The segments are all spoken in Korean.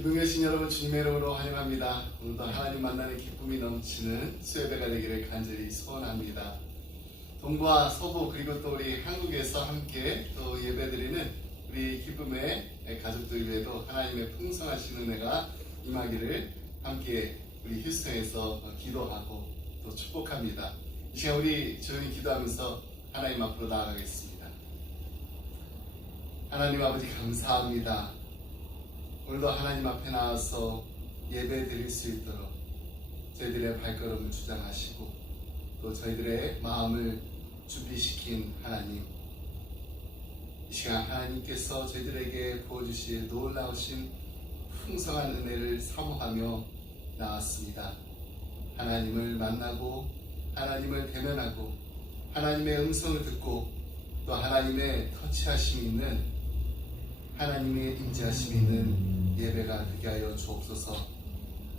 기쁨의 신 여러분, 주님의 이름으로 환영합니다. 오늘도 하나님 만나는 기쁨이 넘치는 수요예배가 되기를 간절히 소원합니다. 동부와 서부 그리고 또 우리 한국에서 함께 또 예배드리는 우리 기쁨의 가족들 위에도 하나님의 풍성하신 은혜가 임하기를 함께 우리 휴스턴에서 기도하고 또 축복합니다. 이 시간 우리 조용히 기도하면서 하나님 앞으로 나아가겠습니다. 하나님 아버지, 감사합니다. 오늘도 하나님 앞에 나와서 예배 드릴 수 있도록 저희들의 발걸음을 주장하시고 또 저희들의 마음을 준비시킨 하나님, 이 시간 하나님께서 저희들에게 부어주실 놀라우신 풍성한 은혜를 사모하며 나왔습니다. 하나님을 만나고 하나님을 대면하고 하나님의 음성을 듣고 또 하나님의 터치하심이 있는, 하나님의 임재하심이 있는 예배가 되게 하여 주옵소서.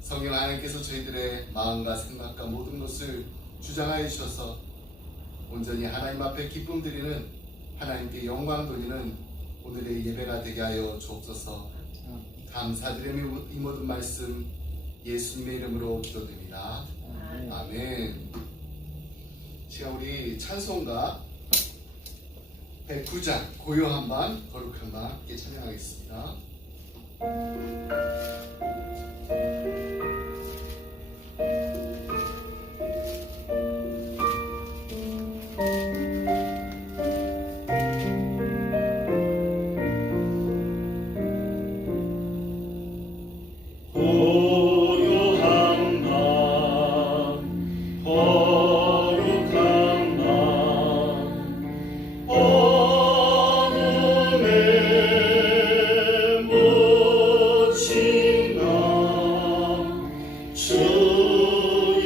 성령 하나님께서 저희들의 마음과 생각과 모든 것을 주장하여 주셔서 온전히 하나님 앞에 기쁨 드리는, 하나님께 영광 돌리는 오늘의 예배가 되게 하여 주옵소서. 감사드리며 이 모든 말씀 예수님의 이름으로 기도드립니다. 아멘. 지금 우리 찬송가 109장 고요한 밤 거룩한 밤 함께 찬양하겠습니다. 주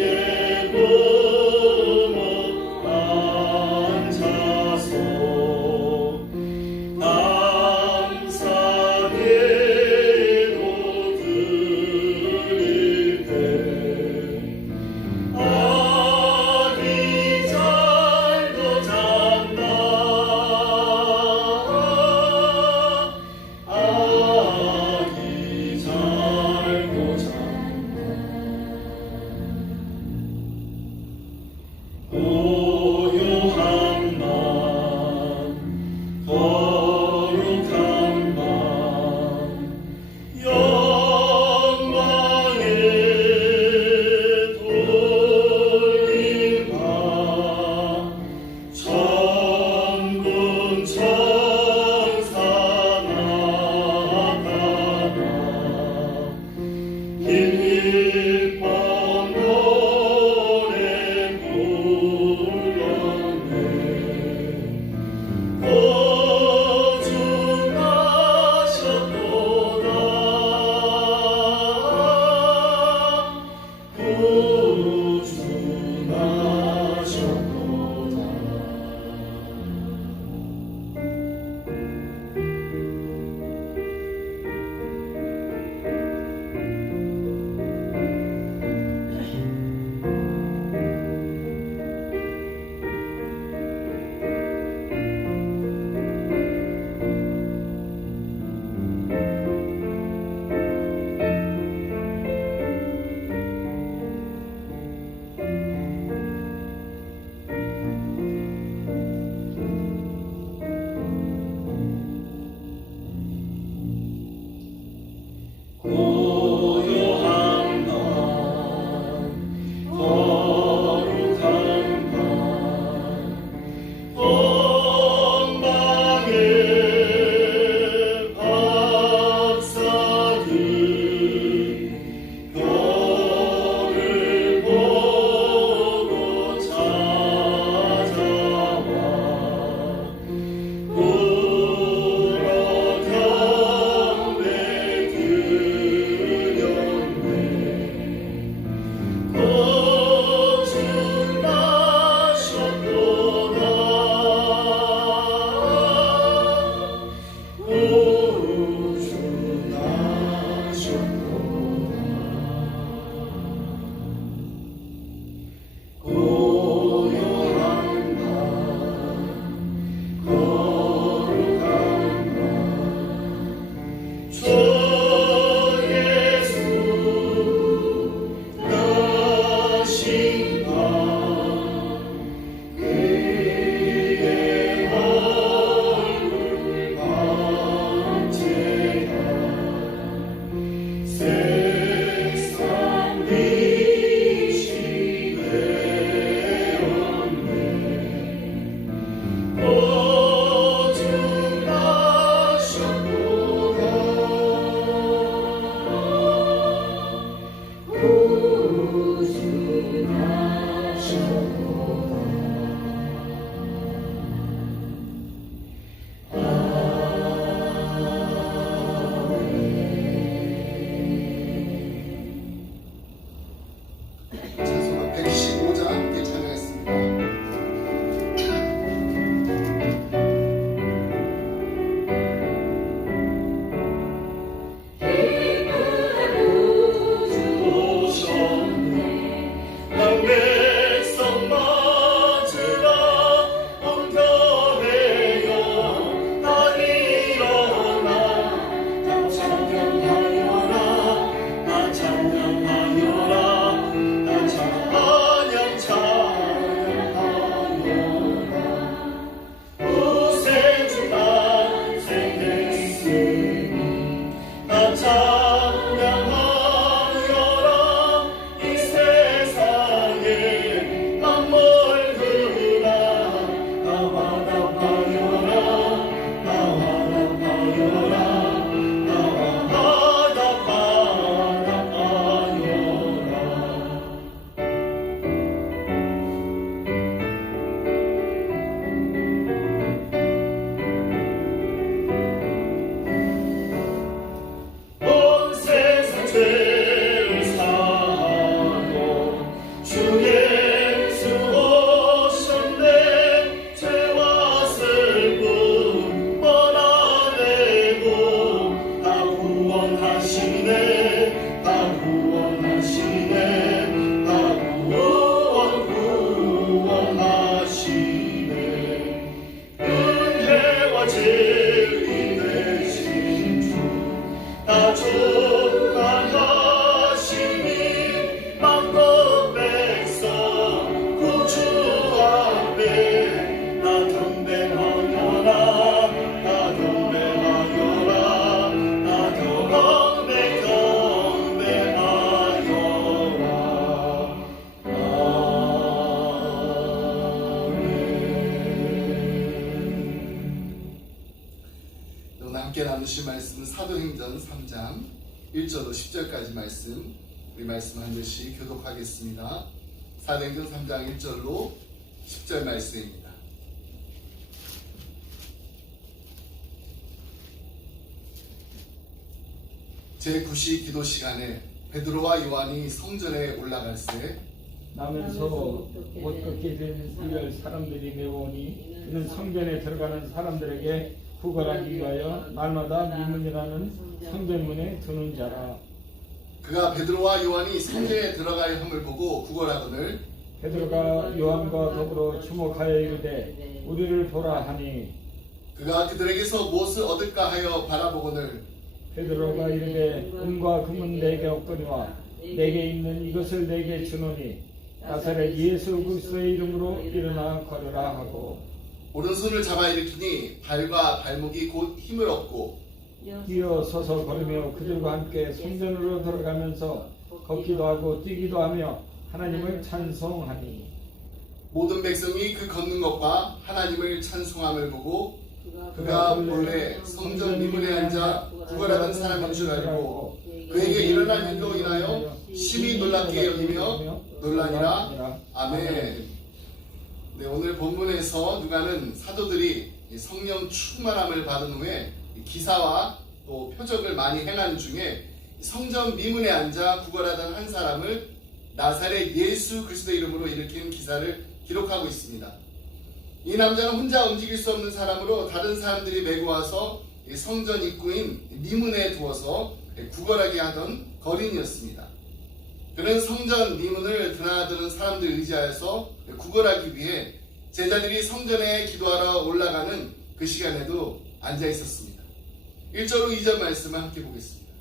함께 나누실 말씀은 사도행전 3장 1절로 10절까지 말씀, 우리 말씀 한 절씩 교독하겠습니다. 사도행전 3장 1절로 10절 말씀입니다. 제9시 기도 시간에 베드로와 요한이 성전에 올라갈새 나면서 못 걷게 된 이를 사람들이 메우니 이는 성전에 들어가는 사람들에게 구걸하기 위하여 날마다 미문이라는 성전문에 두는 자라. 그가 베드로와 요한이 성전에 들어갈 함을 보고 구걸하거늘 베드로가 요한과 더불어 주목하여 이르되 우리를 보라 하니 그가 그들에게서 무엇을 얻을까 하여 바라보거늘 베드로가 이르되 은과 금은 내게 없거니와 내게 있는 이것을 내게 주노니 나사렛 예수 그리스도의 이름으로 일어나 걸으라 하고 오른손을 잡아 일으키니 발과 발목이 곧 힘을 얻고 일어서서 걸으며 그들과 함께 성전으로 들어가면서 걷기도 하고 뛰기도 하며 하나님을 찬송하니 모든 백성이 그 걷는 것과 하나님을 찬송함을 보고 그가 본래 성전 미문에 앉아 구걸하던 사람인 줄 알고 그에게 일어난 일로 인하여 심히 놀랍게 여기며 놀라니라. 아멘. 네, 오늘 본문에서 누가는 사도들이 성령 충만함을 받은 후에 기사와 또 표적을 많이 행한 중에 성전 미문에 앉아 구걸하던 한 사람을 나사렛 예수 그리스도 이름으로 일으킨 기사를 기록하고 있습니다. 이 남자는 혼자 움직일 수 없는 사람으로 다른 사람들이 메고 와서 성전 입구인 미문에 두어서 구걸하게 하던 거린이었습니다. 그는 성전 미문을 드나드는 사람들 의지하여서 구걸하기 위해 제자들이 성전에 기도하러 올라가는 그 시간에도 앉아 있었습니다. 1절로 2절 말씀을 함께 보겠습니다.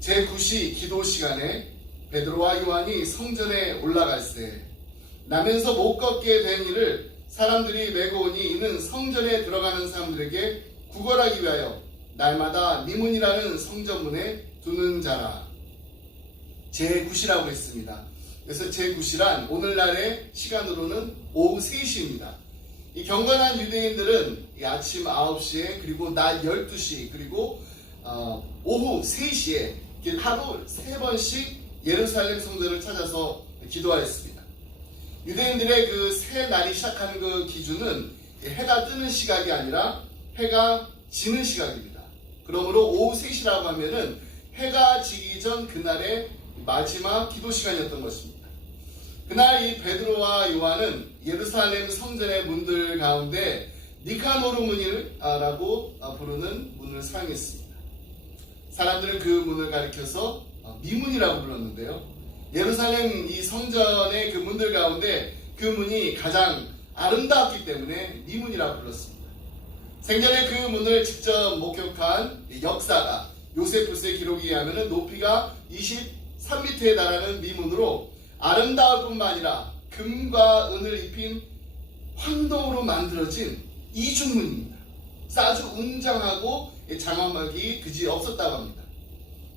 제9시 기도 시간에 베드로와 요한이 성전에 올라갈새 나면서 못 걷게 된 이를 사람들이 메고 오니 이는 성전에 들어가는 사람들에게 구걸하기 위하여 날마다 미문이라는 성전문에 두는 자라. 제9시라고 했습니다. 그래서 제9시란 오늘날의 시간으로는 오후 3시입니다. 이 경건한 유대인들은 이 아침 9시에 그리고 낮 12시 그리고 오후 3시에 하루 3번씩 예루살렘 성전을 찾아서 기도하였습니다. 유대인들의 그 새 날이 시작하는 그 기준은 해가 뜨는 시각이 아니라 해가 지는 시각입니다. 그러므로 오후 3시라고 하면은 해가 지기 전 그날의 마지막 기도 시간이었던 것입니다. 그날 이 베드로와 요한은 예루살렘 성전의 문들 가운데 니카노르 문이라고 부르는 문을 사용했습니다. 사람들은 그 문을 가리켜서 미문이라고 불렀는데요. 예루살렘 이 성전의 그 문들 가운데 그 문이 가장 아름다웠기 때문에 미문이라고 불렀습니다. 생전에 그 문을 직접 목격한 역사가 요세푸스의 기록에 의하면 높이가 23m에 달하는 미문으로 아름다울 뿐만 아니라 금과 은을 입힌 황동으로 만들어진 이중문입니다. 아주 웅장하고 장엄하기 그지 없었다고 합니다.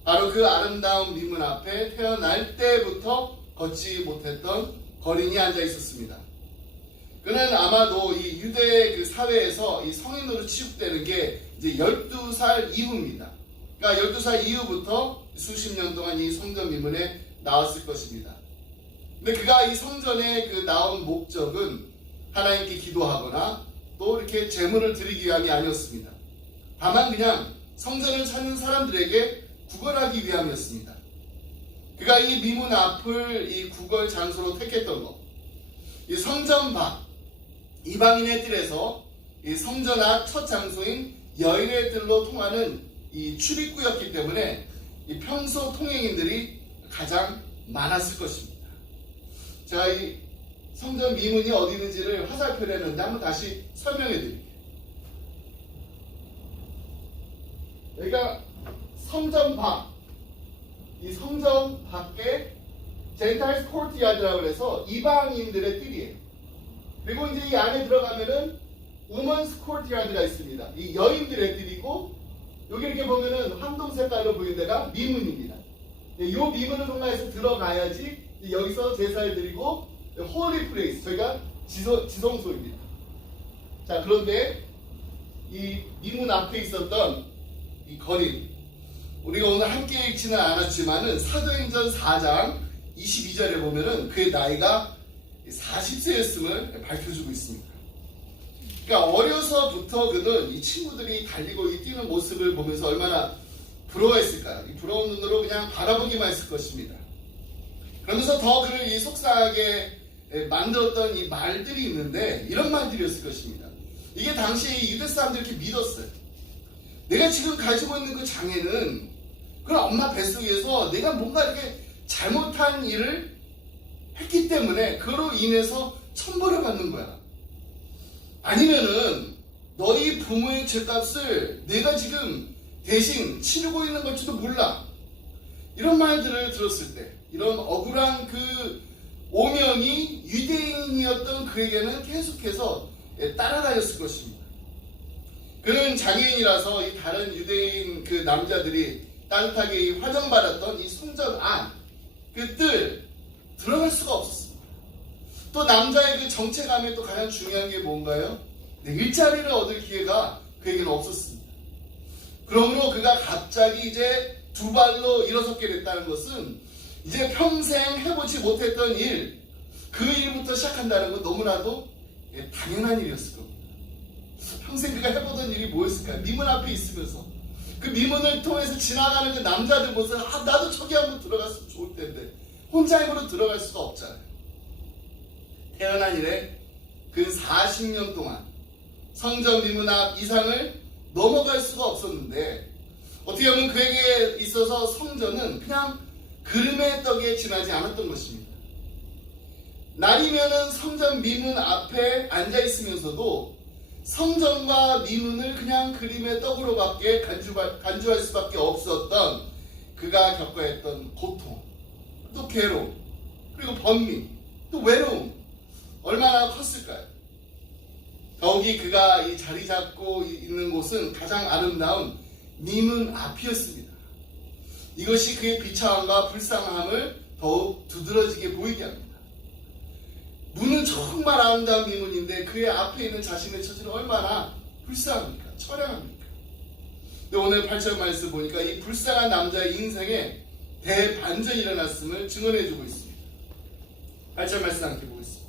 바로 그 아름다운 미문 앞에 태어날 때부터 걷지 못했던 거린이 앉아 있었습니다. 그는 아마도 이 유대 그 사회에서 이 성인으로 취급되는 게 이제 12살 이후입니다. 그러니까 12살 이후부터 수십 년 동안 이 성전 미문에 나왔을 것입니다. 근데 그가 이 성전에 그 나온 목적은 하나님께 기도하거나 또 이렇게 제물을 드리기 위함이 아니었습니다. 다만 그냥 성전을 찾는 사람들에게 구걸하기 위함이었습니다. 그가 이 미문 앞을 이 구걸 장소로 택했던 것, 이 성전 밖 이방인의 뜰에서 이 성전 앞 첫 장소인 여인의 뜰로 통하는 이 출입구였기 때문에 이 평소 통행인들이 가장 많았을 것입니다. 제가 이 성전 미문이 어디 있는지를 화살표로 했는데 한번 다시 설명해 드릴게요. 여기가 성전 밖, 이 성전 밖에 젠타일스 코르티야드라고 해서 이방인들의 뜰이에요. 그리고 이제 이 안에 들어가면은 우먼스 코르티야드가 있습니다. 이 여인들의 뜰이고 여기 이렇게 보면은 황동 색깔로 보이는 데가 미문입니다. 이 미문을 통해서 들어가야지 여기서 제사를 드리고 홀리 플레이스, 저희가 지성소입니다. 자, 그런데 이 미문 앞에 있었던 이 거리, 우리가 오늘 함께 읽지는 않았지만은 사도행전 4장 22절에 보면은 그의 나이가 40세였음을 밝혀주고 있습니다. 그러니까 어려서부터 그는 이 친구들이 달리고 뛰는 모습을 보면서 얼마나 부러워했을까요? 이 부러운 눈으로 그냥 바라보기만 했을 것입니다. 그러면서 더 그를 이 속상하게 만들었던 이 말들이 있는데 이런 말들이었을 것입니다. 이게 당시에 유대 사람들이 이렇게 믿었어요. 내가 지금 가지고 있는 그 장애는 그런 엄마 뱃속에서 내가 뭔가 이렇게 잘못한 일을 했기 때문에 그로 인해서 천벌을 받는 거야. 아니면은 너희 부모의 죄값을 내가 지금 대신 치르고 있는 걸지도 몰라. 이런 말들을 들었을 때 이런 억울한 그 오명이 유대인이었던 그에게는 계속해서 따라다녔을 것입니다. 그는 장애인이라서 이 다른 유대인 그 남자들이 따뜻하게 이 환영받았던 이 성전 안, 그 뜰 들어갈 수가 없었습니다. 또 남자의 그 정체감에 또 가장 중요한 게 뭔가요? 일자리를 얻을 기회가 그에게는 없었습니다. 그러므로 그가 갑자기 이제 두 발로 일어서게 됐다는 것은 이제 평생 해보지 못했던 일, 그 일부터 시작한다는 건 너무나도 당연한 일이었을 겁니다. 평생 그가 해보던 일이 뭐였을까요? 미문 앞에 있으면서 그 미문을 통해서 지나가는 그 남자들 모습, 나도 저기 한번 들어갔으면 좋을 텐데 혼자 힘으로 들어갈 수가 없잖아요. 태어난 이래 그 40년 동안 성전 미문 앞 이상을 넘어갈 수가 없었는데 어떻게 보면 그에게 있어서 성전은 그냥 그림의 떡에 지나지 않았던 것입니다. 날이면은 성전 미문 앞에 앉아 있으면서도 성전과 미문을 그냥 그림의 떡으로밖에 간주할 수밖에 없었던 그가 겪어야 했던 고통, 또 괴로움, 그리고 번민, 또 외로움 얼마나 컸을까요? 더욱이 그가 이 자리 잡고 있는 곳은 가장 아름다운 미문 앞이었습니다. 이것이 그의 비참함과 불쌍함을 더욱 두드러지게 보이게 합니다. 문은 정말 아름다운 미문인데 그의 앞에 있는 자신의 처지는 얼마나 불쌍합니까? 처량합니까? 근데 오늘 8절 말씀 보니까 이 불쌍한 남자의 인생에 대반전이 일어났음을 증언해주고 있습니다. 8절 말씀 함께 보겠습니다.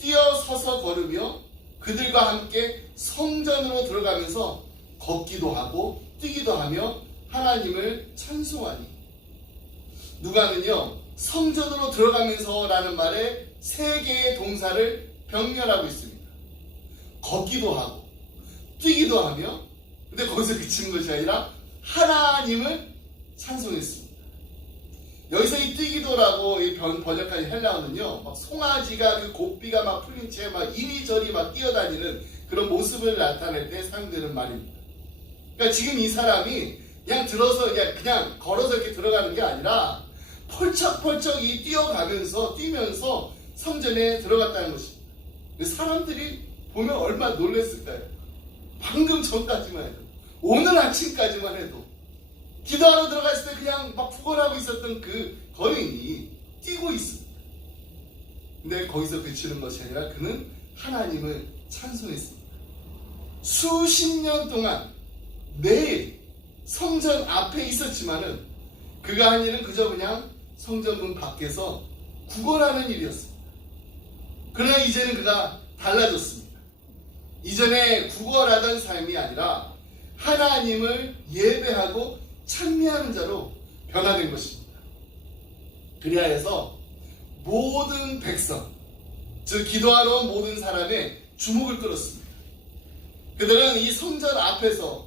뛰어서서 걸으며 그들과 함께 성전으로 들어가면서 걷기도 하고 뛰기도 하며 하나님을 찬송하니. 누가는요 성전으로 들어가면서 라는 말에 세 개의 동사를 병렬하고 있습니다. 걷기도 하고 뛰기도 하며, 근데 거기서 그치는 것이 아니라 하나님을 찬송했습니다. 여기서 이 뛰기도라고 이 번역한 헬라어는요 막 송아지가 그 고삐가 막 풀린 채 막 이리저리 막 뛰어다니는 그런 모습을 나타낼 때 사용되는 말입니다. 그러니까 지금 이 사람이 그냥 들어서 그냥 걸어서 이렇게 들어가는 게 아니라 펄쩍펄쩍 이 뛰면서 성전에 들어갔다는 것입니다. 사람들이 보면 얼마나 놀랐을까요? 방금 전까지만 해도, 오늘 아침까지만 해도 기도하러 들어갔을 때 그냥 막 구걸하고 있었던 그 거인이 뛰고 있습니다. 근데 거기서 그치는 것이 아니라 그는 하나님을 찬송했습니다. 수십 년 동안 매일 성전 앞에 있었지만은 그가 한 일은 그저 그냥 성전문 밖에서 구걸하는 일이었습니다. 그러나 이제는 그가 달라졌습니다. 이전에 구걸하던 삶이 아니라 하나님을 예배하고 찬미하는 자로 변화된 것입니다. 그리하여서 모든 백성, 즉 기도하러 온 모든 사람의 주목을 끌었습니다. 그들은 이 성전 앞에서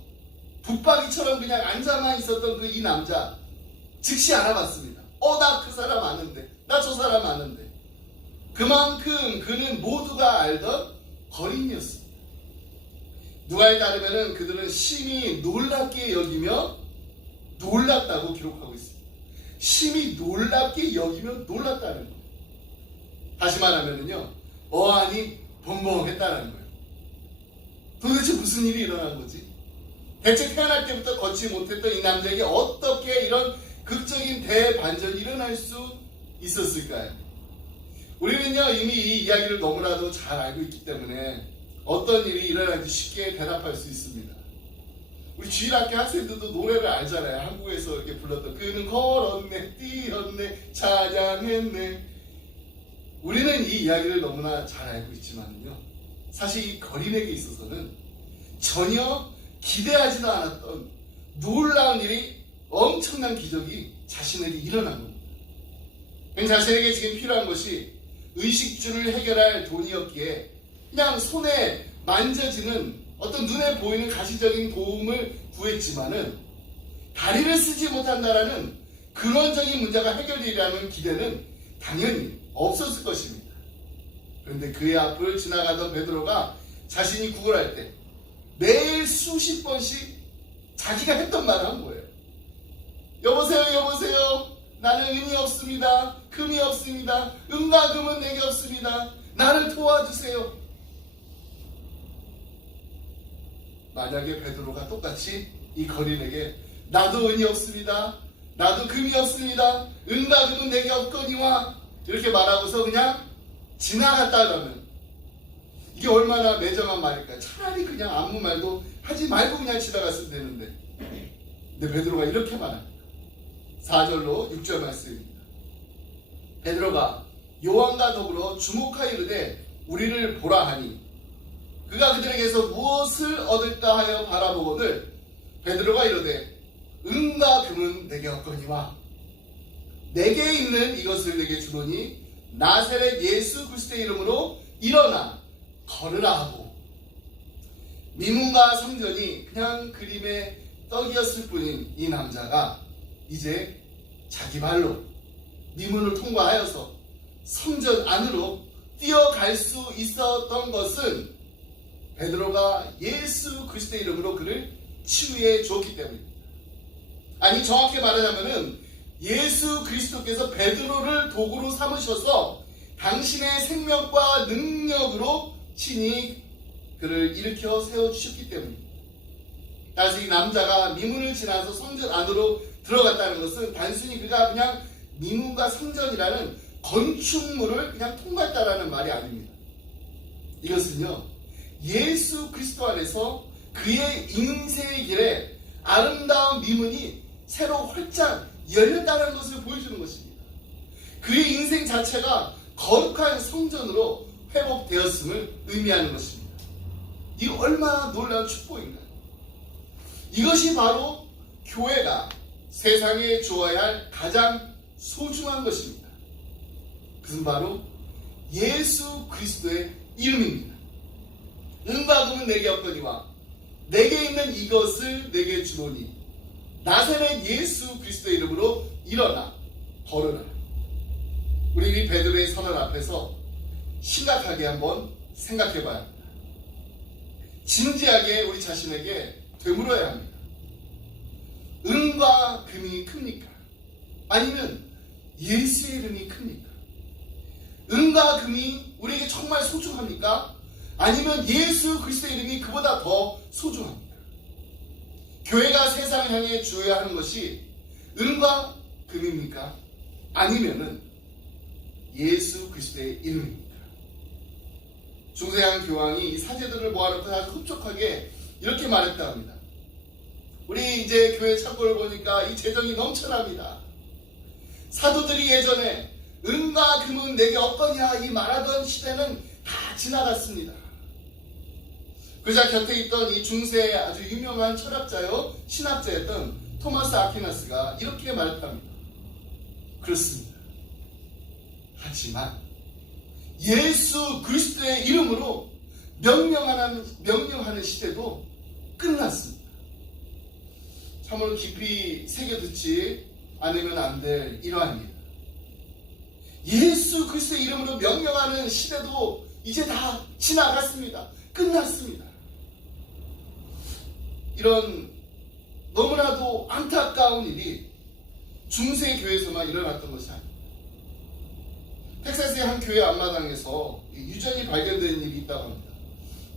붙박이처럼 그냥 앉아만 있었던 그 이 남자 즉시 알아봤습니다. 나 그 사람 아는데, 나 저 사람 아는데. 그만큼 그는 모두가 알던 거린이었습니다. 누가에 따르면 그들은 심히 놀랍게 여기며 놀랐다고 기록하고 있습니다. 심히 놀랍게 여기며 놀랐다는 거예요. 다시 말하면요, 어안이 벙벙했다는 거예요. 도대체 무슨 일이 일어난 거지? 대체 태어날 때부터 걷지 못했던 이 남자에게 어떻게 이런 극적인 대반전이 일어날 수 있었을까요? 우리는요 이미 이 이야기를 너무나도 잘 알고 있기 때문에 어떤 일이 일어나는지 쉽게 대답할 수 있습니다. 우리 주일학교 학생들도 노래를 알잖아요. 한국에서 이렇게 불렀던 그는 걸었네, 뛰었네, 찬양했네. 우리는 이 이야기를 너무나 잘 알고 있지만요, 사실 이 거린에게 있어서는 전혀 기대하지도 않았던 놀라운 일이, 엄청난 기적이 자신에게 일어난 겁니다. 자신에게 지금 필요한 것이 의식주를 해결할 돈이었기에 그냥 손에 만져지는 어떤 눈에 보이는 가시적인 도움을 구했지만은 다리를 쓰지 못한다라는 근원적인 문제가 해결되리라는 기대는 당연히 없었을 것입니다. 그런데 그의 앞을 지나가던 베드로가 자신이 구걸할 때 매일 수십 번씩 자기가 했던 말을 한 거예요. 여보세요, 여보세요. 나는 은이 없습니다. 금이 없습니다. 은과 금은 내게 없습니다. 나를 도와주세요. 만약에 베드로가 똑같이 이 거린에게 나도 은이 없습니다. 나도 금이 없습니다. 은과 금은 내게 없거니와 이렇게 말하고서 그냥 지나갔다라면 이게 얼마나 매정한 말일까요? 차라리 그냥 아무 말도 하지 말고 그냥 지나갔으면 되는데, 근데 베드로가 이렇게 말합니다. 4절로 6절 말씀입니다. 베드로가 요한과 더불어 주목하여 이르되 우리를 보라 하니 그가 그들에게서 무엇을 얻을까 하여 바라보거늘 베드로가 이르되 은과 금은 내게 없거니와 내게 있는 이것을 내게 주노니 나사렛 예수 그리스도의 이름으로 일어나 걸으라 하고, 미문과 성전이 그냥 그림의 떡이었을 뿐인 이 남자가 이제 자기 발로 미문을 통과하여서 성전 안으로 뛰어갈 수 있었던 것은 베드로가 예수 그리스도의 이름으로 그를 치유해 주었기 때문입니다. 아니, 정확히 말하자면은 예수 그리스도께서 베드로를 도구로 삼으셔서 당신의 생명과 능력으로 친히 그를 일으켜 세워주셨기 때문입니다. 따라서 이 남자가 미문을 지나서 성전 안으로 들어갔다는 것은 단순히 그가 그냥 미문과 성전이라는 건축물을 그냥 통과했다라는 말이 아닙니다. 이것은요, 예수 그리스도 안에서 그의 인생의 길에 아름다운 미문이 새로 활짝 열렸다는 것을 보여주는 것입니다. 그의 인생 자체가 거룩한 성전으로 회복되었음을 의미하는 것입니다. 이 얼마나 놀라운 축복인가요? 이것이 바로 교회가 세상에 주어야 할 가장 소중한 것입니다. 그것은 바로 예수 그리스도의 이름입니다. 은과 금은 내게 없거니와 내게 있는 이것을 내게 주노니 나사렛 예수 그리스도의 이름으로 일어나 걸으라. 우리 이 베드로의 선언 앞에서 심각하게 한번 생각해 봐야 합니다. 진지하게 우리 자신에게 되물어야 합니다. 은과 금이 큽니까? 아니면 예수의 이름이 큽니까? 은과 금이 우리에게 정말 소중합니까? 아니면 예수 그리스도의 이름이 그보다 더 소중합니까? 교회가 세상을 향해 주어야 하는 것이 은과 금입니까? 아니면은 예수 그리스도의 이름입니까? 중세한 교황이 이 사제들을 모아놓고 아주 흡족하게 이렇게 말했다 합니다. 우리 이제 교회 창고를 보니까 이 재정이 넘쳐납니다. 사도들이 예전에 은과 금은 내게 없거냐 이 말하던 시대는 다 지나갔습니다. 그자 곁에 있던 이 중세의 아주 유명한 철학자요 신학자였던 토마스 아퀴나스가 이렇게 말했답니다. 그렇습니다. 하지만 예수 그리스도의 이름으로 명령하는 시대도 끝났습니다. 참으로 깊이 새겨듣지 않으면 안 될 일화입니다. 예수 그리스도의 이름으로 명령하는 시대도 이제 다 지나갔습니다. 끝났습니다. 이런 너무나도 안타까운 일이 중세 교회에서만 일어났던 것이 아닙니다. 텍사스의 한 교회 앞마당에서 유전이 발견된 일이 있다고 합니다.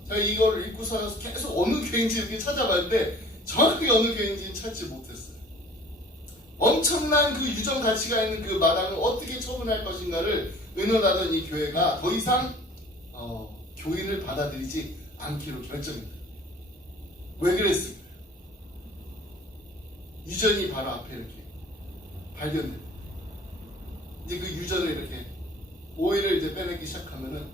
제가 이걸 읽고서 계속 어느 교회인지 이렇게 찾아봤는데 정확하게 어느 교회인지는 찾지 못했어요. 엄청난 그 유전 가치가 있는 그 마당을 어떻게 처분할 것인가를 의논하던 이 교회가 더 이상 교인을 받아들이지 않기로 결정했다. 왜 그랬을까요? 유전이 바로 앞에 이렇게 발견돼요. 이제 그 유전을 이렇게 오일을 이제 빼내기 시작하면은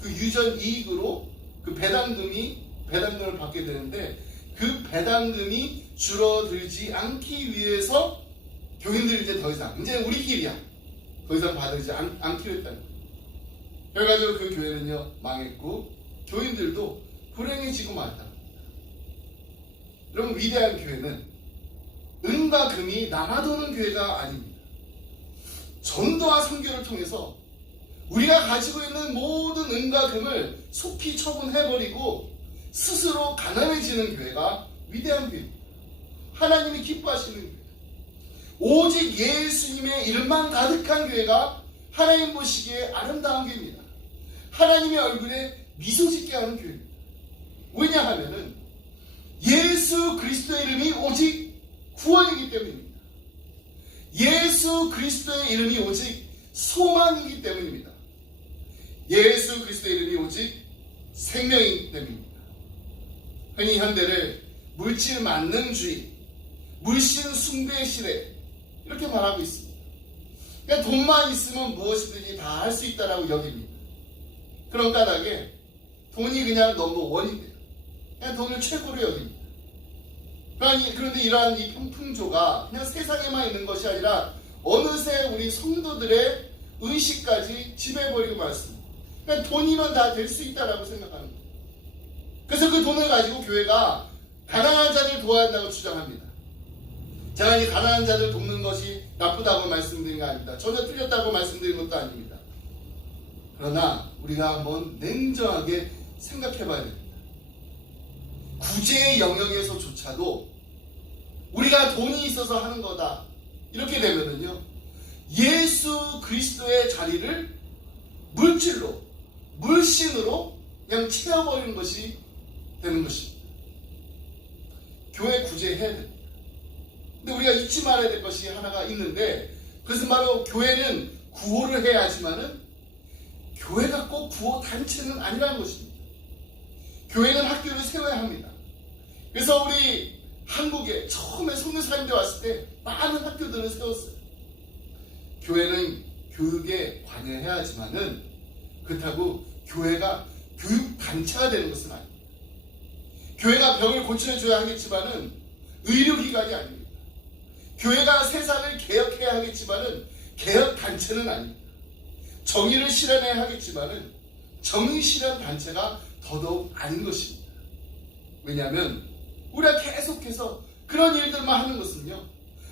그 유전 이익으로 그 배당금을 받게 되는데, 그 배당금이 줄어들지 않기 위해서 교인들이 이제 더 이상 이제 우리끼리야 더 이상 받지 않기로 했다는 거예요. 결과적으로 그 교회는요 망했고 교인들도 불행해지고 말았다. 여러분, 위대한 교회는 은과 금이 남아도는 교회가 아닙니다. 전도와 선교를 통해서 우리가 가지고 있는 모든 은과 금을 속히 처분해버리고 스스로 가난해지는 교회가 위대한 교회입니다. 하나님이 기뻐하시는 교회. 오직 예수님의 이름만 가득한 교회가 하나님 보시기에 아름다운 교회입니다. 하나님의 얼굴에 미소 짓게 하는 교회입니다. 왜냐하면은 예수 그리스도의 이름이 오직 구원이기 때문입니다. 예수 그리스도의 이름이 오직 소망이기 때문입니다. 예수 그리스도의 이름이 오직 생명이기 때문입니다. 흔히 현대를 물질 만능주의, 물신 숭배 시대 이렇게 말하고 있습니다. 그러니까 돈만 있으면 무엇이든지 다 할 수 있다라고 여깁니다. 그런 까닭에 돈이 그냥 넘버원이 돼요. 그냥 돈을 최고로 여깁니다. 그런데 이러한 이 풍조가 그냥 세상에만 있는 것이 아니라 어느새 우리 성도들의 의식까지 지배해버리고 말습니다. 그러니까 돈이면 다 될 수 있다라고 생각하는 거예요. 그래서 그 돈을 가지고 교회가 가난한 자를 도와야 한다고 주장합니다. 제가 이 가난한 자를 돕는 것이 나쁘다고 말씀드린 거 아닙니다. 전혀 틀렸다고 말씀드린 것도 아닙니다. 그러나 우리가 한번 냉정하게 생각해 봐야 됩니다. 구제의 영역에서조차도 우리가 돈이 있어서 하는 거다 이렇게 되면은요, 예수 그리스도의 자리를 물질로, 물신으로 그냥 채워버리는 것이 되는 것입니다. 교회 구제해야 됩니다. 근데 우리가 잊지 말아야 될 것이 하나가 있는데, 그것은 바로 교회는 구호를 해야 하지만은 교회가 꼭 구호 단체는 아니라는 것입니다. 교회는 학교를 세워야 합니다. 그래서 우리 한국에 처음에 선교사님들 왔을 때 많은 학교들을 세웠어요. 교회는 교육에 관여해야 하지만은 그렇다고 교회가 교육단체가 되는 것은 아닙니다. 교회가 병을 고쳐줘야 하겠지만은 의료기관이 아닙니다. 교회가 세상을 개혁해야 하겠지만은 개혁단체는 아닙니다. 정의를 실현해야 하겠지만은 정의 실현 단체가 더더욱 아닌 것입니다. 왜냐하면 우리가 계속해서 그런 일들만 하는 것은요,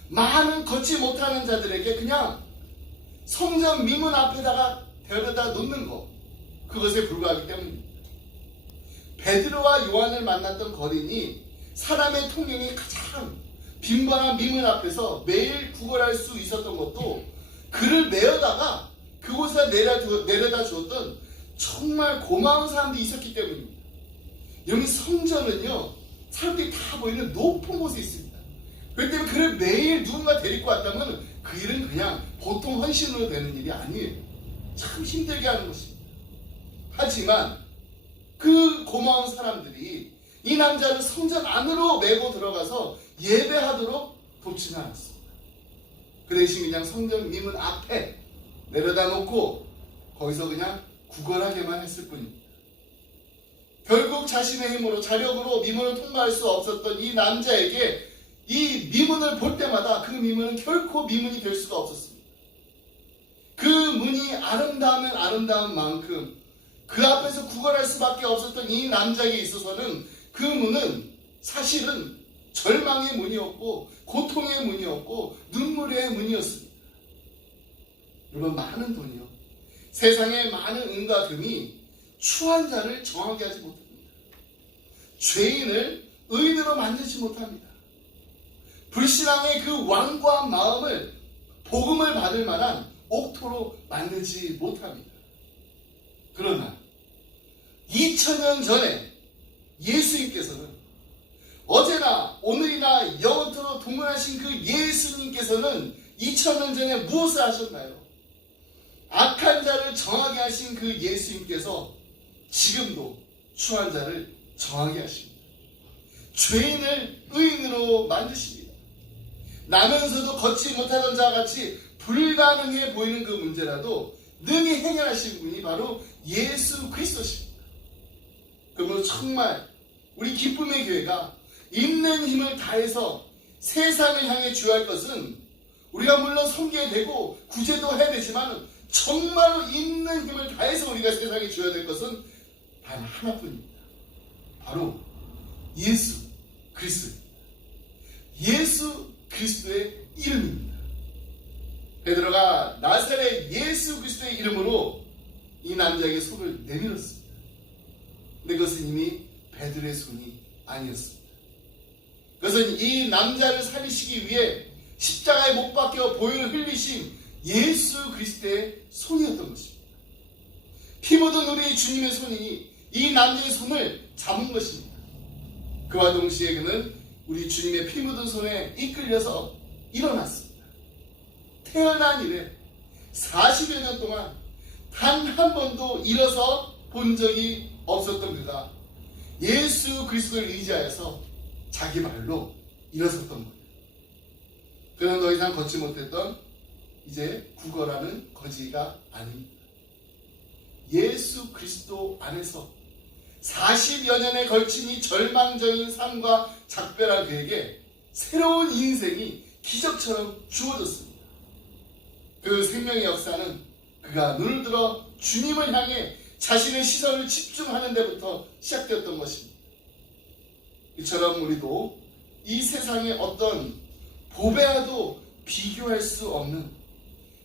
많은 걷지 못하는 자들에게 그냥 성전 미문 앞에다가 데려다 놓는 것, 그것에 불과하기 때문입니다. 베드로와 요한을 만났던 거린이 사람의 통행이 가장 빈번한 미문 앞에서 매일 구걸할 수 있었던 것도 그를 메어다가 그곳에 내려다 주었던 정말 고마운 사람들이 있었기 때문입니다. 여기 성전은요, 사람들이 다 보이는 높은 곳에 있습니다. 그렇기 때문에 그를 매일 누군가 데리고 왔다면 그 일은 그냥 보통 헌신으로 되는 일이 아니에요. 참 힘들게 하는 것입니다. 하지만 그 고마운 사람들이 이 남자를 성전 안으로 메고 들어가서 예배하도록 돕지는 않았습니다. 그 대신 그냥 성전 미문 앞에 내려다 놓고 거기서 그냥 구걸하게만 했을 뿐입니다. 결국 자신의 힘으로 자력으로 미문을 통과할 수 없었던 이 남자에게 이 미문을 볼 때마다 그 미문은 결코 미문이 될 수가 없었습니다. 그 문이 아름다우면 아름다운 만큼 그 앞에서 구걸할 수밖에 없었던 이 남자에게 있어서는 그 문은 사실은 절망의 문이었고 고통의 문이었고 눈물의 문이었습니다. 여러분, 많은 돈이요, 세상에 많은 은과 금이 추한 자를 정하게 하지 못합니다. 죄인을 의인으로 만들지 못합니다. 불신앙의 그 완고한 마음을 복음을 받을 만한 옥토로 만들지 못합니다. 그러나 2000년 전에 예수님께서는 어제나 오늘이나 영원토록 동일하신 그 예수님께서는 2000년 전에 무엇을 하셨나요? 악한 자를 정하게 하신 그 예수님께서 지금도 추한 자를 정하게 하십니다. 죄인을 의인으로 만드십니다. 나면서도 걷지 못하던 자와 같이 불가능해 보이는 그 문제라도 능히 해결하신 분이 바로 예수 그리스도십니다. 그러므로 정말 우리 기쁨의 교회가 있는 힘을 다해서 세상을 향해 주할 것은 우리가 물론 섬겨야 되고 구제도 해야 되지만 정말로 있는 힘을 다해서 우리가 세상에 줘야 될 것은 단 하나뿐입니다. 바로 예수 그리스도입니다. 예수 그리스도의 이름입니다. 베드로가 나사렛 예수 그리스도의 이름으로 이 남자에게 손을 내밀었습니다. 근데 그것은 이미 베드로의 손이 아니었습니다. 그것은 이 남자를 살리시기 위해 십자가에 못 박혀 보혈을 흘리신 예수 그리스도의 손이었던 것입니다. 피 묻은 우리 주님의 손이 이 남자의 손을 잡은 것입니다. 그와 동시에 그는 우리 주님의 피 묻은 손에 이끌려서 일어났습니다. 태어난 이래 40여 년 동안 단 한 번도 일어서 본 적이 없었던 그가 예수 그리스도를 의지하여서 자기 발로 일어섰던 거예요. 그는 더 이상 걷지 못했던 이제 구걸하는 거지가 아닙니다. 예수 그리스도 안에서 40여 년에 걸친 이 절망적인 삶과 작별한 그에게 새로운 인생이 기적처럼 주어졌습니다. 그 생명의 역사는 그가 눈을 들어 주님을 향해 자신의 시선을 집중하는 데부터 시작되었던 것입니다. 이처럼 우리도 이 세상의 어떤 보배와도 비교할 수 없는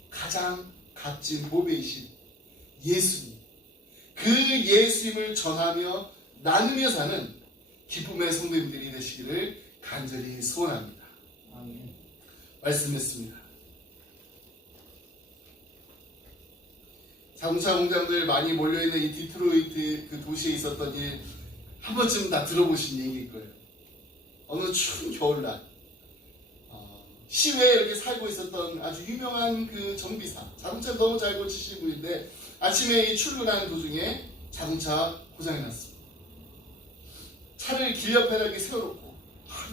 가장 값진 보배이신 예수님, 그 예수님을 전하며 나누며 사는 기쁨의 성도님들이 되시기를 간절히 소원합니다. 아멘. 말씀했습니다. 자동차 공장들 많이 몰려있는 이 디트로이트 그 도시에 있었던 일 한 번쯤 다 들어보신 얘기일 거예요. 어느 추운 겨울날 시외에 이렇게 살고 있었던 아주 유명한 그 정비사, 자동차를 너무 잘 고치신 분인데 아침에 출근하는 도중에 자동차 고장이 났습니다. 차를 길 옆에다 이렇게 세워놓고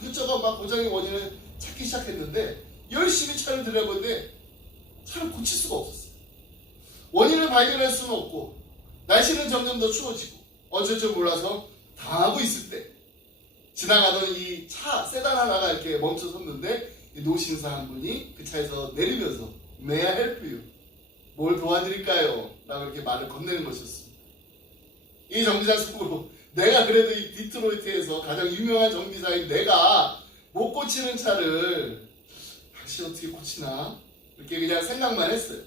이것저것 막 고장의 원인을 찾기 시작했는데 열심히 차를 들여보는데 차를 고칠 수가 없었어요. 원인을 발견할 수는 없고 날씨는 점점 더 추워지고 어쩔 줄 몰라서 당하고 있을 때 지나가던 이 차 세단 하나가 이렇게 멈춰 섰는데 이 노신사 한 분이 그 차에서 내리면서 May I help you? 뭘 도와드릴까요? 라고 이렇게 말을 건네는 것이었습니다. 이 정비사 속으로 내가 그래도 이 디트로이트에서 가장 유명한 정비사인 내가 못 고치는 차를 다시 어떻게 고치나 이렇게 그냥 생각만 했어요.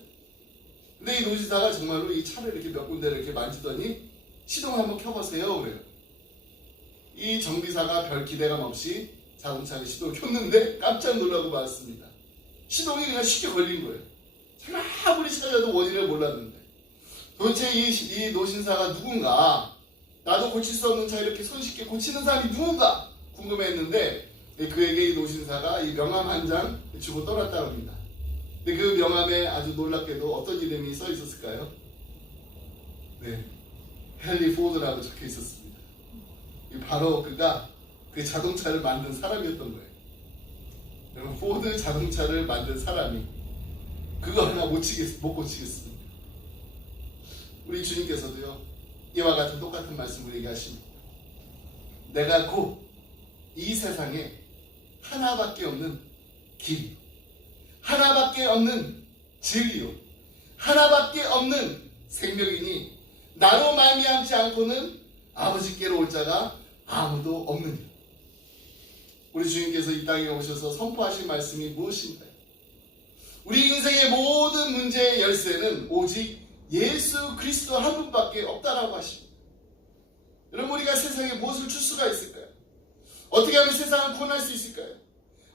근데 이 노지사가 정말로 이 차를 이렇게 몇 군데를 이렇게 만지더니 시동 한번 켜보세요 그래요. 이 정비사가 별 기대감 없이 자동차를 시동을 켰는데 깜짝 놀라고 말았습니다. 시동이 그냥 쉽게 걸린 거예요. 제가 아무리 찾아도 원인을 몰랐는데 도대체 이 노신사가 누군가, 나도 고칠 수 없는 차 이렇게 손쉽게 고치는 사람이 누군가 궁금했는데 그에게 이 노신사가 이 명함 한 장 주고 떠났다고 합니다. 근데 그 명함에 아주 놀랍게도 어떤 이름이 써 있었을까요? 네, 헨리 포드라고 적혀 있었습니다. 바로 그가 그 자동차를 만든 사람이었던 거예요. 여러분, 포드 자동차를 만든 사람이 그거 하나 못 고치겠습니다. 우리 주님께서도요 이와 같은 똑같은 말씀을 얘기하십니다. 내가 곧 이 세상에 하나밖에 없는 길, 하나밖에 없는 진리요, 하나밖에 없는 생명이니 나로 말미암지 않고는 아버지께로 올 자가 아무도 없느니라. 우리 주님께서 이 땅에 오셔서 선포하신 말씀이 무엇인가요? 우리 인생의 모든 문제의 열쇠는 오직 예수 그리스도 한 분밖에 없다라고 하십니다. 여러분, 우리가 세상에 무엇을 줄 수가 있을까요? 어떻게 하면 세상을 구원할 수 있을까요?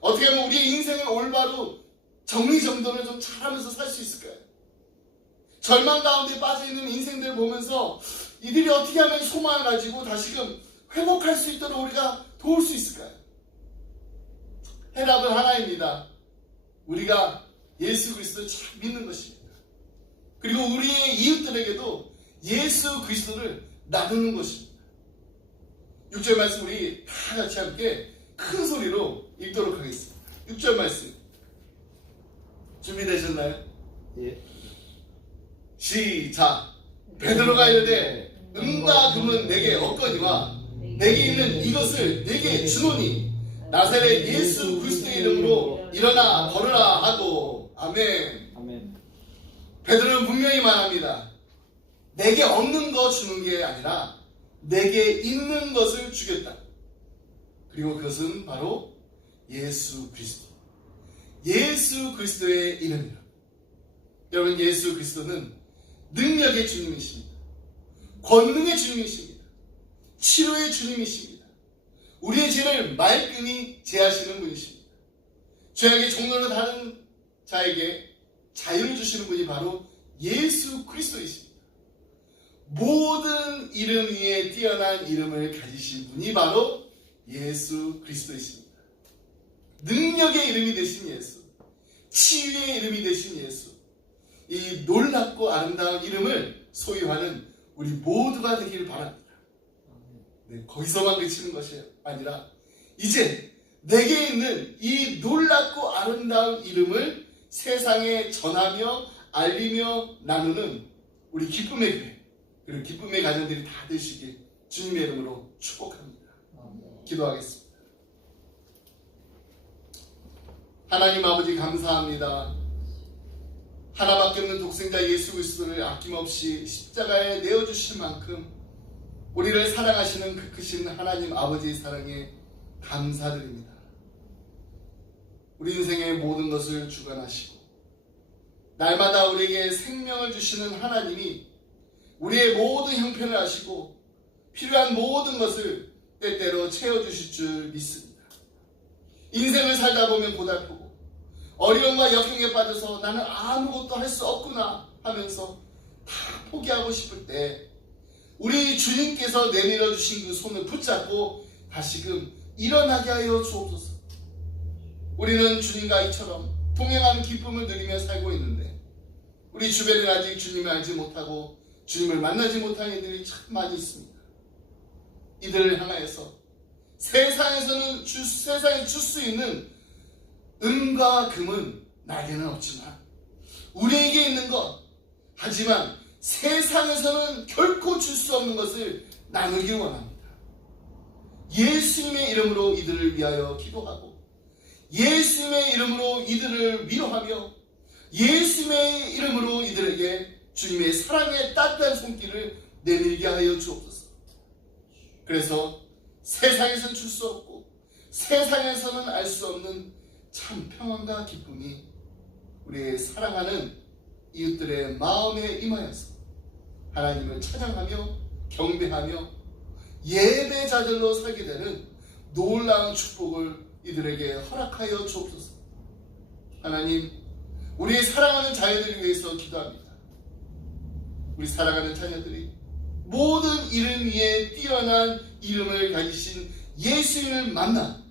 어떻게 하면 우리의 인생을 올바로 정리정돈을 좀 잘하면서 살 수 있을까요? 절망 가운데 빠져있는 인생들을 보면서 이들이 어떻게 하면 소망을 가지고 다시금 회복할 수 있도록 우리가 도울 수 있을까요? 해답은 하나입니다. 우리가 예수 그리스도를 잘 믿는 것입니다. 그리고 우리의 이웃들에게도 예수 그리스도를 나누는 것입니다. 6절 말씀 우리 다 같이 함께 큰 소리로 읽도록 하겠습니다. 6절 말씀 준비되셨나요? 예. 시작. 베드로가 이르되 은과 금은 내게 없거니와 내게 있는 이것을 내게 주노니 나사렛 예수 그리스도의 이름으로 일어나 걸으라 하고. 아멘. 아멘. 베드로는 분명히 말합니다. 내게 없는 거 주는 게 아니라 내게 있는 것을 주겠다. 그리고 그것은 바로 예수 그리스도. 예수 그리스도의 이름이라. 여러분, 예수 그리스도는 능력의 주님이십니다. 권능의 주님이십니다. 치료의 주님이십니다. 우리의 죄를 말끔히 제하시는 분이십니다. 죄악의 종로로 다른 자에게 자유를 주시는 분이 바로 예수 그리스도이십니다. 모든 이름 위에 뛰어난 이름을 가지신 분이 바로 예수 그리스도이십니다. 능력의 이름이 되신 예수, 치유의 이름이 되신 예수, 이 놀랍고 아름다운 이름을 소유하는 우리 모두가 되기를 바랍니다. 네, 거기서만 그치는 것이 아니라 이제 내게 있는 이 놀랍고 아름다운 이름을 세상에 전하며 알리며 나누는 우리 기쁨의 교회, 그리고 기쁨의 가정들이 다 되시길 주님의 이름으로 축복합니다. 기도하겠습니다. 하나님 아버지, 감사합니다. 하나밖에 없는 독생자 예수 그리스도를 아낌없이 십자가에 내어주실 만큼 우리를 사랑하시는 그 크신 하나님 아버지의 사랑에 감사드립니다. 우리 인생의 모든 것을 주관하시고 날마다 우리에게 생명을 주시는 하나님이 우리의 모든 형편을 아시고 필요한 모든 것을 때때로 채워주실 줄 믿습니다. 인생을 살다 보면 고달프고 어려움과 역경에 빠져서 나는 아무것도 할 수 없구나 하면서 다 포기하고 싶을 때 우리 주님께서 내밀어 주신 그 손을 붙잡고 다시금 일어나게 하여 주옵소서. 우리는 주님과 이처럼 동행하는 기쁨을 누리며 살고 있는데 우리 주변에 아직 주님을 알지 못하고 주님을 만나지 못한 이들이 참 많이 있습니다. 이들을 향하여서 세상에 줄 수 있는 은과 금은 나에게는 없지만 우리에게 있는 것, 하지만 세상에서는 결코 줄 수 없는 것을 나누길 원합니다. 예수님의 이름으로 이들을 위하여 기도하고 예수님의 이름으로 이들을 위로하며 예수님의 이름으로 이들에게 주님의 사랑의 따뜻한 손길을 내밀게 하여 주옵소서. 그래서 세상에서는 줄 수 없고 세상에서는 알 수 없는 참 평안과 기쁨이 우리의 사랑하는 이웃들의 마음에 임하여서 하나님을 찬양하며 경배하며 예배자들로 살게 되는 놀라운 축복을 이들에게 허락하여 주옵소서. 하나님, 우리의 사랑하는 자녀들을 위해서 기도합니다. 우리 사랑하는 자녀들이 모든 이름 위에 뛰어난 이름을 가지신 예수님을 만나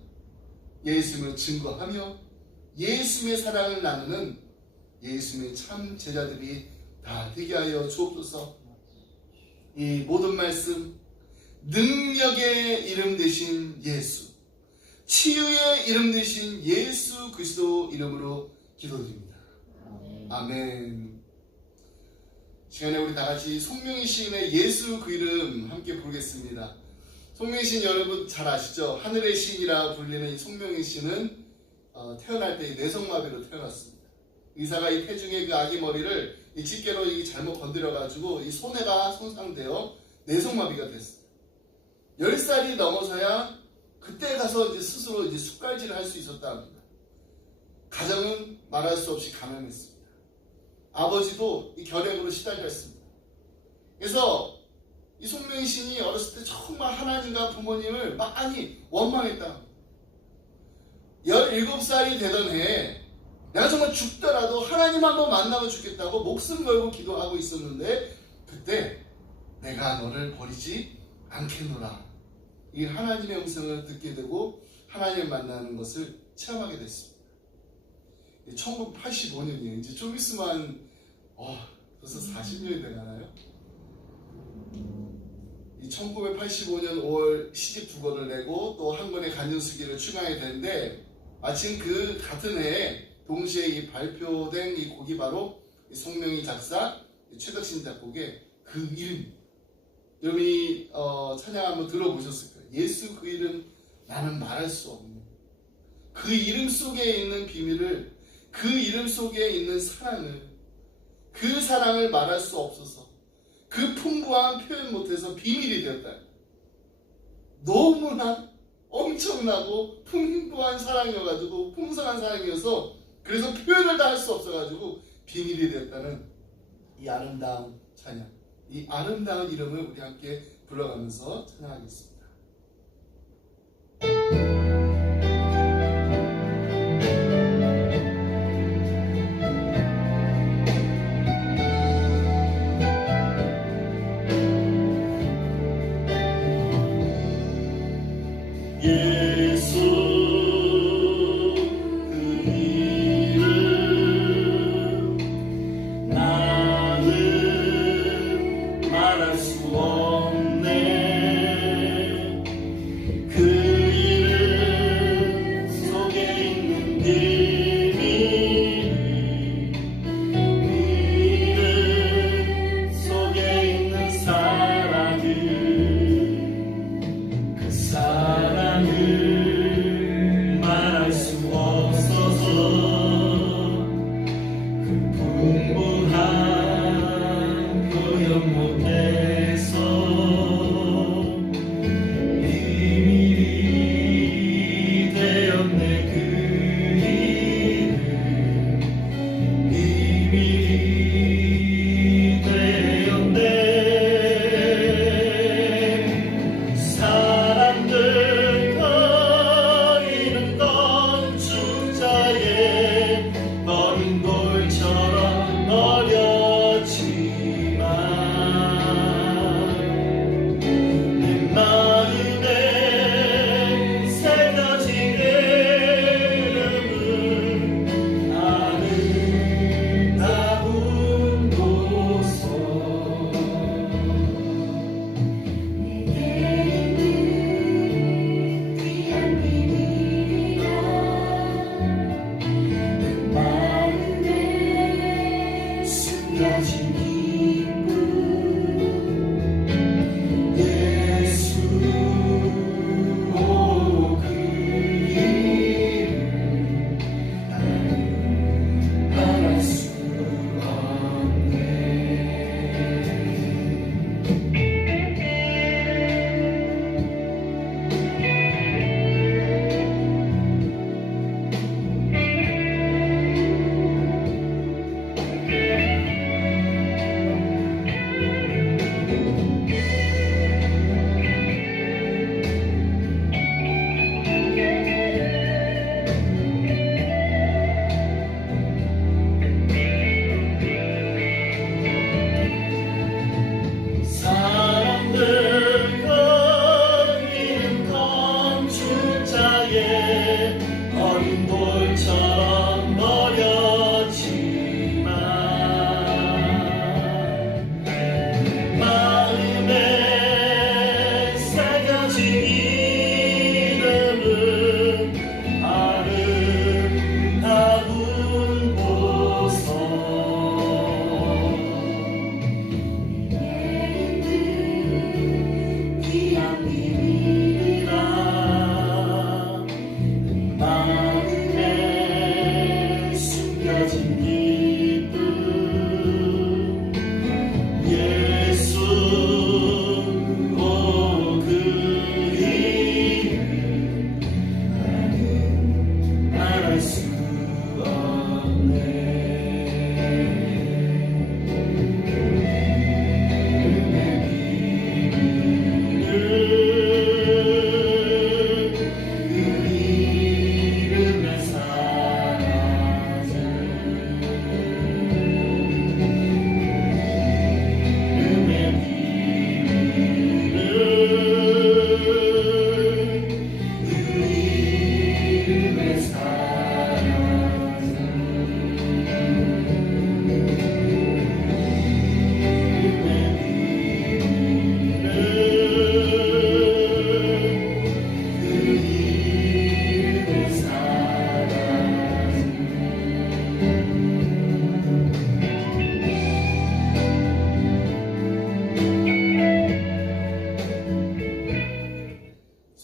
예수님을 증거하며 예수님의 사랑을 나누는 예수님의 참 제자들이 다 되게 하여 주옵소서. 이 모든 말씀, 능력의 이름 되신 예수, 치유의 이름 되신 예수 그리스도 이름으로 기도드립니다. 아멘. 시간에 우리 다 같이 송명희 시인의 예수 그 이름 함께 부르겠습니다. 송명희 시인 여러분 잘 아시죠? 하늘의 시인이라 불리는 이 송명희 시인은 태어날 때 뇌성마비로 태어났습니다. 의사가 이 태중의 그 아기 머리를 이 집게로 잘못 건드려가지고 이 손해가 손상되어 뇌성마비가 됐어요. 10살이 넘어서야 그때 가서 이제 스스로 이제 숟갈질을 할 수 있었다 합니다. 가정은 말할 수 없이 가난했습니다. 아버지도 이 결핵으로 시달렸습니다. 그래서 이 송명희 시인이 어렸을 때 정말 하나님과 부모님을 많이 원망했다. 17살이 되던 해에 내가 정말 죽더라도 하나님 한번 만나고 죽겠다고 목숨 걸고 기도하고 있었는데 그때 내가 너를 버리지 않겠노라. 이 하나님의 음성을 듣게 되고 하나님을 만나는 것을 체험하게 됐습니다. 1985년이에요. 이제 좀 있으면 벌써 40년이 되나요? 1985년 5월 시집 두 권을 내고 또 한 권의 간증수기를 출간하게 되는데, 마침 그 같은 해에 동시에 이 발표된 이 곡이 바로 송명희 작사, 최덕신 작곡의 그 이름. 여러분이 찬양 한번 들어보셨을 거예요. 예수 그 이름 나는 말할 수 없는, 그 이름 속에 있는 비밀을, 그 이름 속에 있는 사랑을, 그 사랑을 말할 수 없어서 그 풍부한 표현 못해서 비밀이 되었다. 너무나 엄청나고 풍부한 사랑이어가지고, 풍성한 사랑이어서 그래서 표현을 다 할 수 없어가지고 비밀이 되었다는 이 아름다운 찬양, 이 아름다운 이름을 우리 함께 불러가면서 찬양하겠습니다. 예수 그 이름 나는 말할 수 없네. 그 이름 속에 있는 비밀, 그 이름 속에 있는 사랑을, 그 사랑을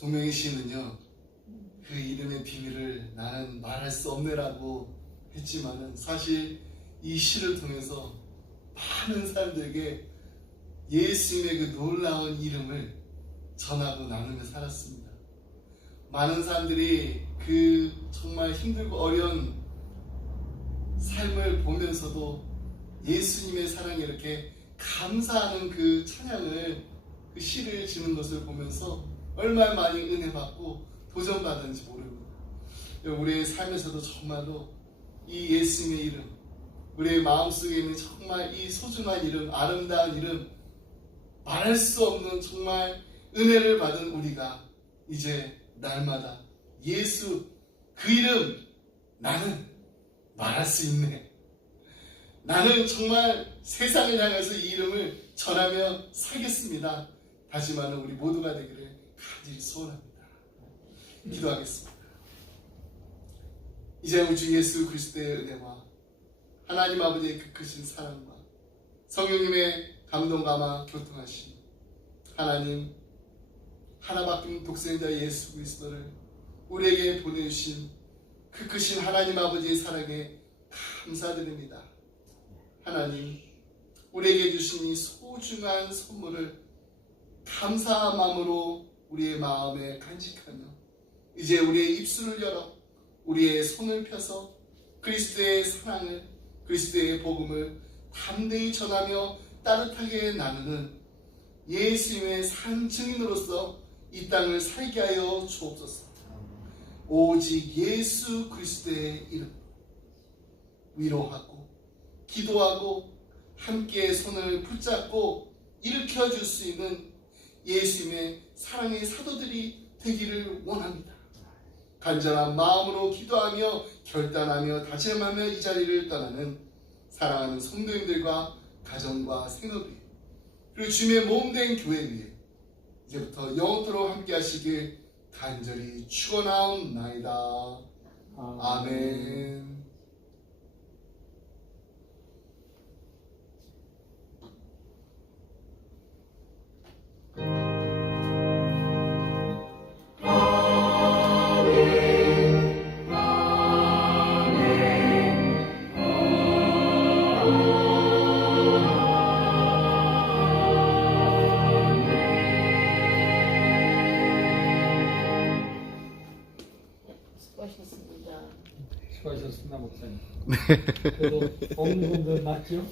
동명희 씨는요, 그 이름의 비밀을 나는 말할 수 없네라고 했지만은 사실 이 시를 통해서 많은 사람들에게 예수님의 그 놀라운 이름을 전하고 나누며 살았습니다. 많은 사람들이 그 정말 힘들고 어려운 삶을 보면서도 예수님의 사랑에 이렇게 감사하는 그 찬양을, 그 시를 지는 것을 보면서 얼마나 많이 은혜 받고 도전받은지 모릅니다. 우리의 삶에서도 정말로 이 예수님의 이름, 우리의 마음속에 있는 정말 이 소중한 이름, 아름다운 이름, 말할 수 없는 정말 은혜를 받은 우리가 이제 날마다 예수 그 이름 나는 말할 수 있네. 나는 정말 세상을 향해서 이 이름을 전하며 살겠습니다. 다짐하는 우리 모두가 되기를 간절히 소원합니다. 기도하겠습니다. 이제 우리 주 예수 그리스도의 은혜와 하나님 아버지의 그 크신 사랑과 성령님의 감동 감화 교통하심, 하나님 하나밖에 독생자 예수 그리스도를 우리에게 보내주신 그 크신 하나님 아버지의 사랑에 감사드립니다. 하나님, 우리에게 주신 이 소중한 선물을 감사한 마음으로 우리의 마음에 간직하며 이제 우리의 입술을 열어 우리의 손을 펴서 그리스도의 사랑을, 그리스도의 복음을 담대히 전하며 따뜻하게 나누는 예수님의 산 증인으로서 이 땅을 살게 하여 주옵소서. 오직 예수 그리스도의 이름 위로하고 기도하고 함께 손을 붙잡고 일으켜 줄 수 있는 예수님의 사랑의 사도들이 되기를 원합니다. 간절한 마음으로 기도하며 결단하며 다짐하며 이 자리를 떠나는 사랑하는 성도님들과 가정과 생업이 그리고 주님의 몸된 교회 위에 이제부터 영원토록 함께 하시길 간절히 축원하옵나이다. 아멘. 수고하셨습니다, 목사님. 그래도 없는 분들 낫죠?